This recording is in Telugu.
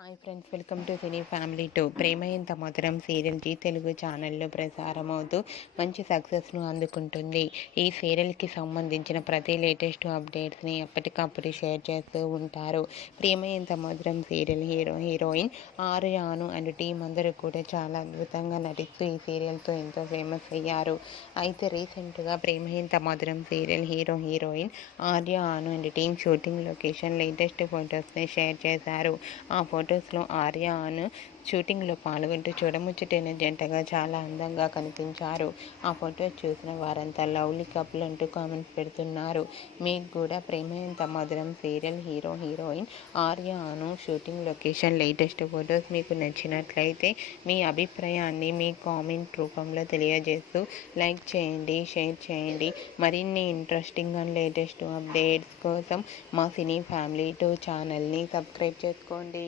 Hi friends, welcome to cine family 2. Prema Intha Madhuram serial G Telugu ఛానల్లో ప్రసారం అవుతూ మంచి సక్సెస్ను అందుకుంటుంది. ఈ సీరియల్కి సంబంధించిన ప్రతి లేటెస్ట్ అప్డేట్స్ని ఎప్పటికప్పుడు షేర్ చేస్తూ ఉంటారు. ప్రేమ ఇంత మధురం సీరియల్ హీరోయిన్ ఆర్యాను అండ్ టీం అందరూ కూడా చాలా అద్భుతంగా నటిస్తూ ఈ సీరియల్తో ఎంతో ఫేమస్ అయ్యారు. అయితే రీసెంట్గా ప్రేమ ఇంత మధురం సీరియల్ హీరోయిన్ ఆర్యాను and team shooting location latest ఫొటోస్ని షేర్ చేశారు. ఆ ఫొటోస్లో ఆర్యాను షూటింగ్లో పాల్గొంటూ చూడముచ్చటైన జంటగా చాలా అందంగా కనిపించారు. ఆ ఫొటోస్ చూసిన వారంతా లవ్లీ కపుల్ అంటూ కామెంట్స్ పెడుతున్నారు. మీకు కూడా ప్రేమ ఎంత మధురం సీరియల్ హీరోయిన్ ఆర్యాను షూటింగ్ లొకేషన్ లేటెస్ట్ ఫొటోస్ మీకు నచ్చినట్లయితే మీ అభిప్రాయాన్ని మీ కామెంట్ రూపంలో తెలియజేస్తూ లైక్ చేయండి, షేర్ చేయండి. మరిన్ని ఇంట్రెస్టింగ్ అండ్ లేటెస్ట్ అప్డేట్స్ కోసం మా సినీ ఫ్యామిలీ 2 ఛానల్ని సబ్స్క్రైబ్ చేసుకోండి.